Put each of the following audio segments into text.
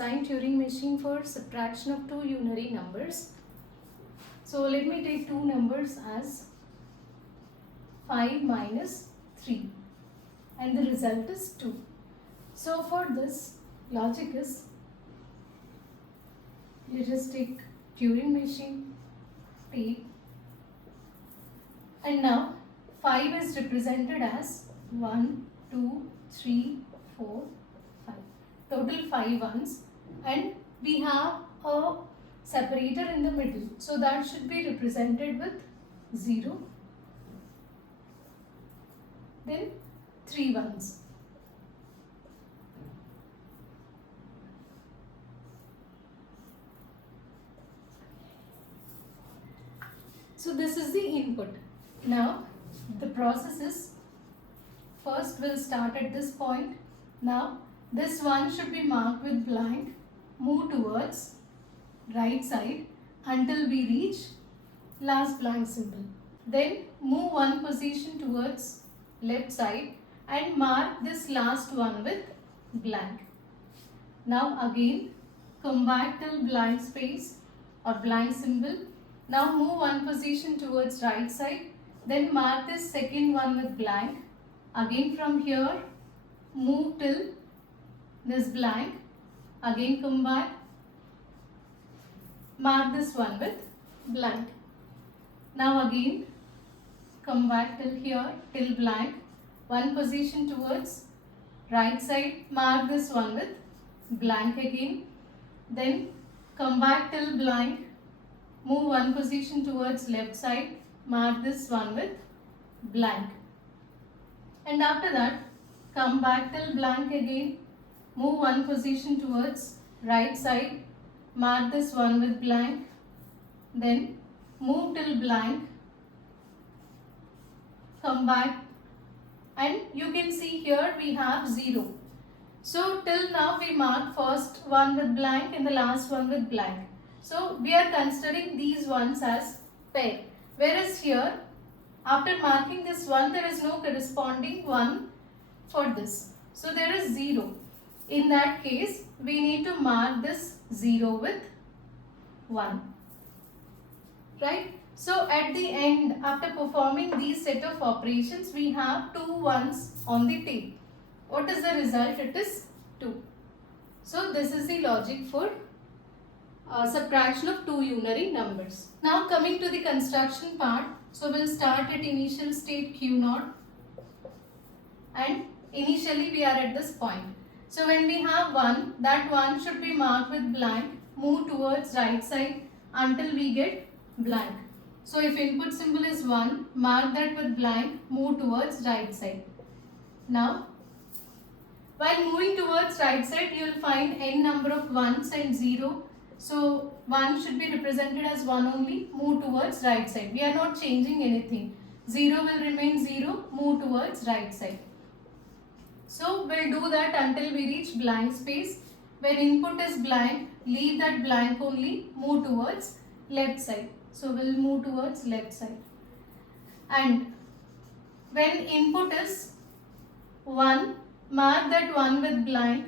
Design Turing Machine for subtraction of two unary numbers. So let me take two numbers as 5 minus 3 and the result is 2. So for this logic is, let us take Turing machine, take, and now 5 is represented as 1, 2, 3, 4, 5. Total 5 ones, and we have a separator in the middle. So that should be represented with 0. Then 3 ones. So this is the input. Now the process is, first we'll start at this point. Now this one should be marked with blank, move towards right side until we reach last blank symbol. Then move one position towards left side and mark this last one with blank. Now again come back till blank space or blank symbol. Now move one position towards right side, then mark this second one with blank. Again from here move till this blank, again come back, mark this one with blank. Now again come back till here till blank, one position towards right side, mark this one with blank again, then come back till blank, move one position towards left side, mark this one with blank, and after that come back till blank again, move one position towards right side, mark this one with blank, then move till blank, come back, and you can see here we have 0. So till now we marked first one with blank and the last one with blank. So we are considering these ones as pair, whereas here after marking this one there is no corresponding one for this. So there is 0. In that case we need to mark this 0 with 1. Right? So at the end, after performing these set of operations, we have 2 ones on the tape. What is the result? It is 2. So this is the logic for subtraction of two unary numbers. Now coming to the construction part. So we'll start at initial state Q0, and initially we are at this point. So when we have 1, that 1 should be marked with blank, move towards right side until we get blank. So if input symbol is 1, mark that with blank, move towards right side. Now while moving towards right side you will find n number of 1s and 0. So 1 should be represented as 1 only, move towards right side. We are not changing anything. 0 will remain 0, move towards right side. So we'll do that until we reach blank space. When input is blank, leave that blank only, move towards left side. So we'll move towards left side. And when input is 1, mark that 1 with blank.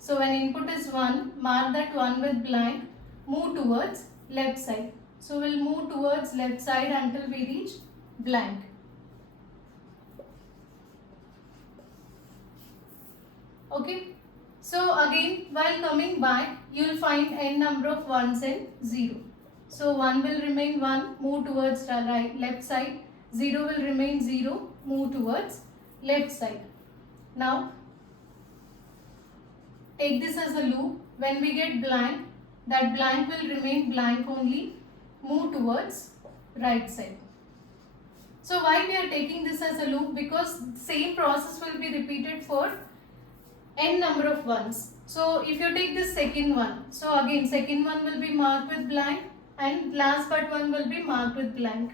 So when input is 1, mark that 1 with blank, move towards left side. So we'll move towards left side until we reach blank. Okay. So again while coming back you will find n number of 1s and 0. So 1 will remain 1, move towards left side. 0 will remain 0, move towards left side. Now take this as a loop. When we get blank, that blank will remain blank only, move towards right side. So why we are taking this as a loop? Because same process will be repeated for n number of ones. So if you take this second one, so again second one will be marked with blank and last but one will be marked with blank.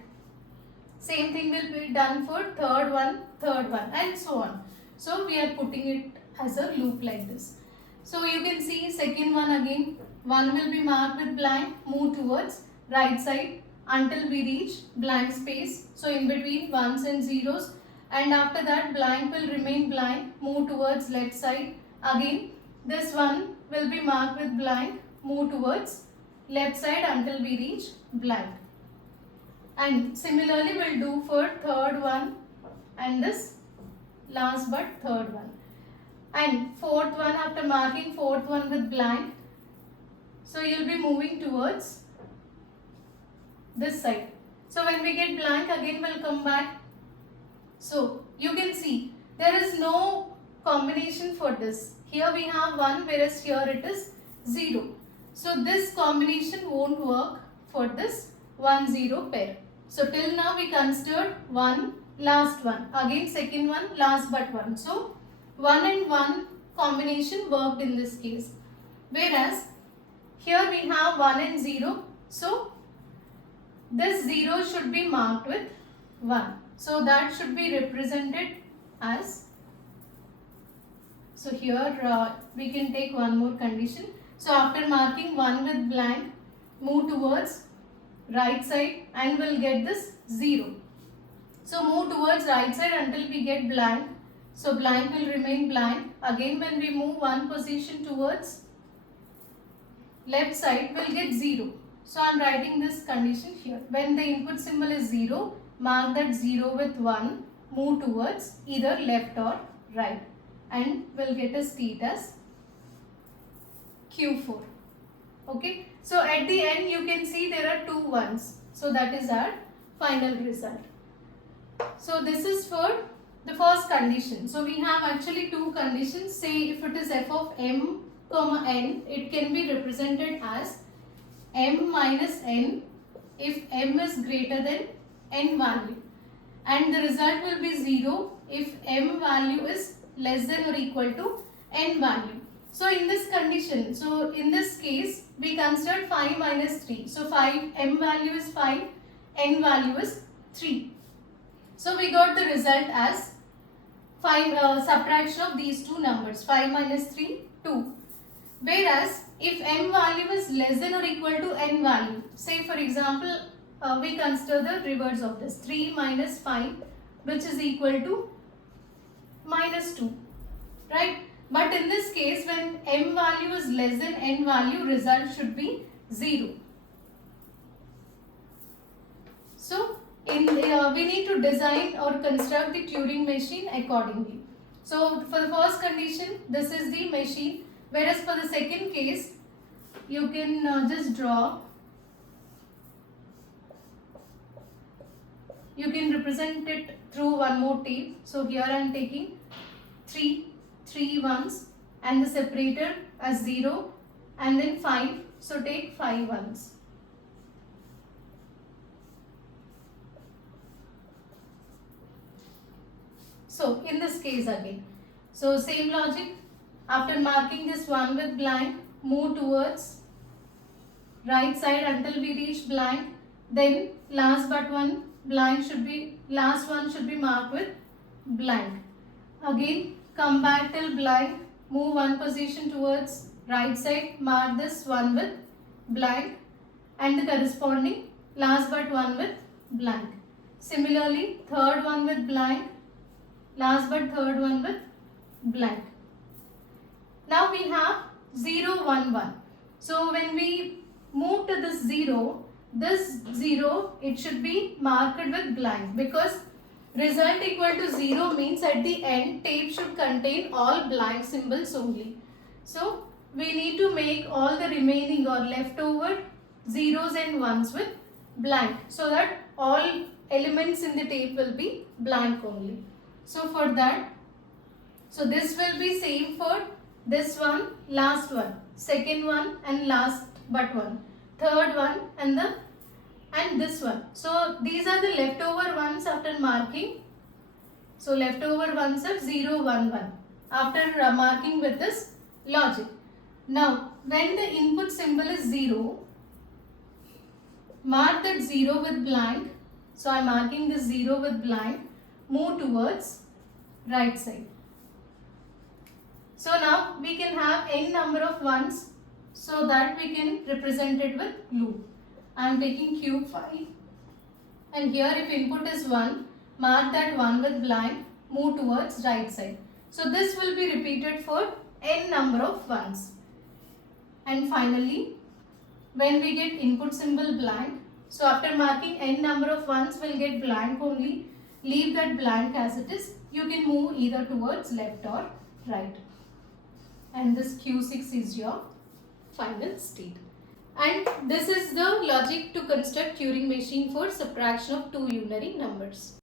Same thing will be done for third one and so on. So we are putting it as a loop like this. So you can see second one again, 1 will be marked with blank, move towards right side until we reach blank space. So in between 1s and 0s, and after that blank will remain blank, move towards left side. Again this one will be marked with blank, move towards left side until we reach blank. And similarly we'll do for third one and this last but third one. And fourth one, after marking fourth one with blank, so you'll be moving towards this side. So when we get blank, again we'll come back. So you can see there is no combination for this. Here we have 1, whereas here it is 0. So this combination won't work for this 1, 0 pair. So till now we considered 1, last one, again second one, last but 1. So 1 and 1 combination worked in this case. Whereas here we have 1 and 0. So this 0 should be marked with 1. So that should be represented as, so here we can take one more condition. So after marking 1 with blank, move towards right side and we'll get this 0. So move towards right side until we get blank. So blank will remain blank. Again when we move one position towards left side, we'll get 0. So I am writing this condition here. When the input symbol is 0, mark that 0 with 1, move towards either left or right, and we'll get a state as Q4. Okay. So at the end you can see there are 2 1s. So that is our final result. So this is for the first condition. So we have actually 2 conditions. Say if it is f of m comma n, it can be represented as m minus n if m is greater than n value, and the result will be 0 if m value is less than or equal to n value. So in this condition, so in this case we considered 5 minus 3. So 5, m value is 5, n value is 3. So we got the result as subtraction of these two numbers, 5 minus 3, 2. Whereas if m value is less than or equal to n value, say for example we consider the reverse of this, 3 minus 5, which is equal to minus 2, right? But in this case, when m value is less than n value, result should be 0. So we need to design or construct the Turing machine accordingly. So for the first condition, this is the machine, whereas for the second case, you can just draw. You can represent it through one more tape. So here I am taking 3 1s and the separator as 0 and then 5. So take 5 1s. So in this case again, so same logic, after marking this 1 with blank, move towards right side until we reach blank, then last but one blank should be, last one should be marked with blank. Again come back till blank, move one position towards right side, mark this 1 with blank and the corresponding last but one with blank. Similarly third one with blank, last but third one with blank. Now we have 0 1 1. So when we move to this 0, it should be marked with blank, because result equal to 0 means at the end tape should contain all blank symbols only. So we need to make all the remaining or leftover zeros and ones with blank, so that all elements in the tape will be blank only. So for that, so this will be same for this one, last one, second one and last but one, third one and this one. So these are the leftover ones after marking. So leftover ones are 0 1 1 after marking with this logic. Now when the input symbol is 0, mark that 0 with blank. So I am marking this 0 with blank, move towards right side. So now we can have n number of ones, so that we can represent it with loop. I am taking Q5, and here if input is 1, mark that 1 with blank, move towards right side. So this will be repeated for n number of ones. And finally, when we get input symbol blank, so after marking n number of ones, we'll get blank only. Leave that blank as it is. You can move either towards left or right. And this Q6 is your final state. And this is the logic to construct Turing machine for subtraction of two unary numbers.